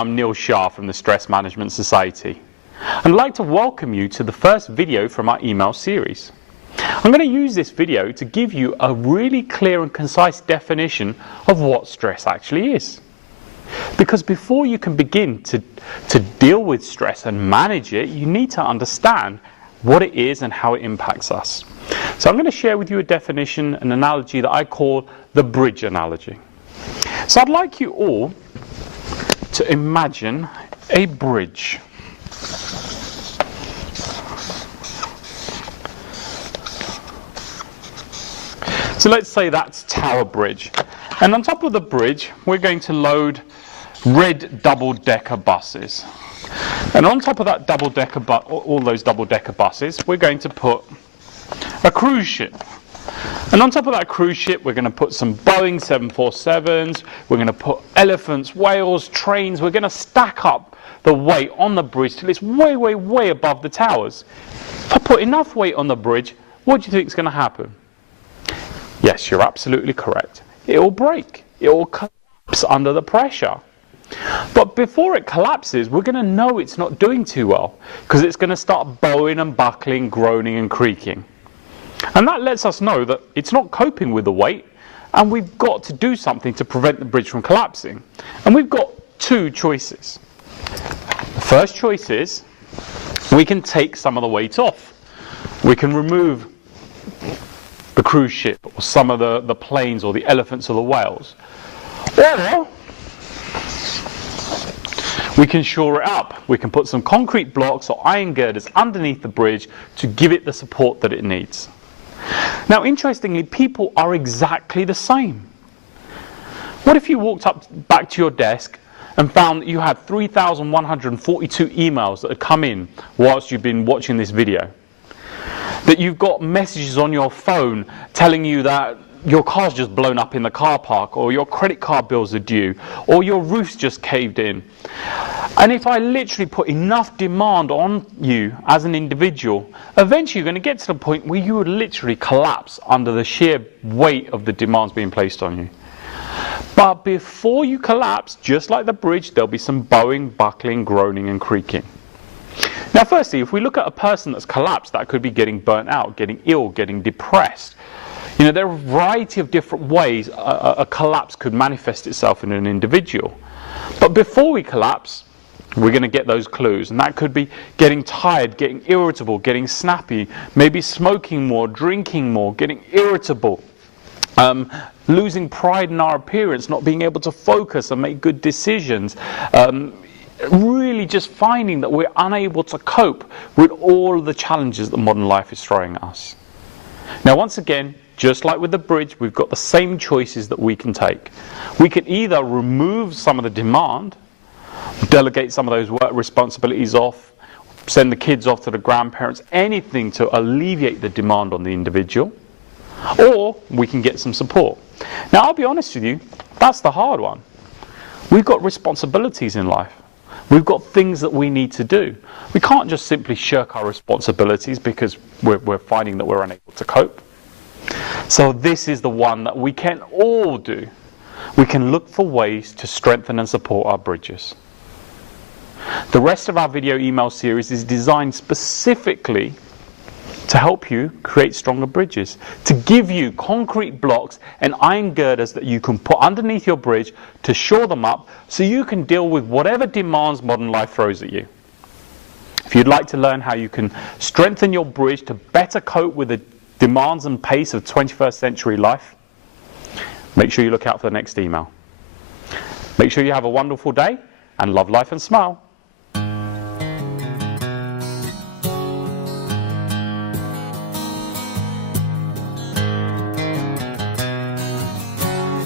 I'm Shah from the Stress Management Society. I'd like to welcome you to the first video from our email series. I'm going to use this video to give you a really clear and concise definition of what stress actually is. Because before you can begin to deal with stress and manage it, you need to understand what it is and how it impacts us. So I'm going to share with you a definition, an analogy that I call the bridge analogy. So I'd like you all to imagine a bridge. So let's say that's Tower Bridge. And on top of the bridge, we're going to load red double-decker buses. And on top of that all those double-decker buses, we're going to put a cruise ship. And on top of that cruise ship, we're going to put some Boeing 747s, we're going to put elephants, whales, trains. We're going to stack up the weight on the bridge till it's way, way, way above the towers. If I put enough weight on the bridge, what do you think is going to happen? Yes, you're absolutely correct. It will break. It will collapse under the pressure. But before it collapses, we're going to know it's not doing too well, because it's going to start bowing and buckling, groaning and creaking. And that lets us know that it's not coping with the weight, and we've got to do something to prevent the bridge from collapsing. And we've got two choices. The first choice is we can take some of the weight off. We can remove the cruise ship or some of the planes or the elephants or the whales. Or we can shore it up. We can put some concrete blocks or iron girders underneath the bridge to give it the support that it needs. Now, interestingly, people are exactly the same. What if you walked back to your desk and found that you had 3,142 emails that had come in whilst you've been watching this video? That you've got messages on your phone telling you that your car's just blown up in the car park, or your credit card bills are due, or your roof's just caved in. And if I literally put enough demand on you as an individual, eventually you're going to get to the point where you would literally collapse under the sheer weight of the demands being placed on you. But before you collapse, just like the bridge, there'll be some bowing, buckling, groaning and creaking. Now, firstly, if we look at a person that's collapsed, that could be getting burnt out, getting ill, getting depressed. You know, there are a variety of different ways a collapse could manifest itself in an individual. But before we collapse, we're going to get those clues. And that could be getting tired, getting irritable, getting snappy, maybe smoking more, drinking more, getting irritable, losing pride in our appearance, not being able to focus and make good decisions. Really just finding that we're unable to cope with all of the challenges that modern life is throwing at us. Now, once again, just like with the bridge, we've got the same choices that we can take. We can either remove some of the demand, delegate some of those work responsibilities off, send the kids off to the grandparents, anything to alleviate the demand on the individual, or we can get some support. Now, I'll be honest with you, that's the hard one. We've got responsibilities in life. We've got things that we need to do. We can't just simply shirk our responsibilities because we're finding that we're unable to cope. So this is the one that we can all do. We can look for ways to strengthen and support our bridges. The rest of our video email series is designed specifically to help you create stronger bridges, to give you concrete blocks and iron girders that you can put underneath your bridge to shore them up so you can deal with whatever demands modern life throws at you. If you'd like to learn how you can strengthen your bridge to better cope with the demands and pace of 21st century life, make sure you look out for the next email. Make sure you have a wonderful day and love, life and smile.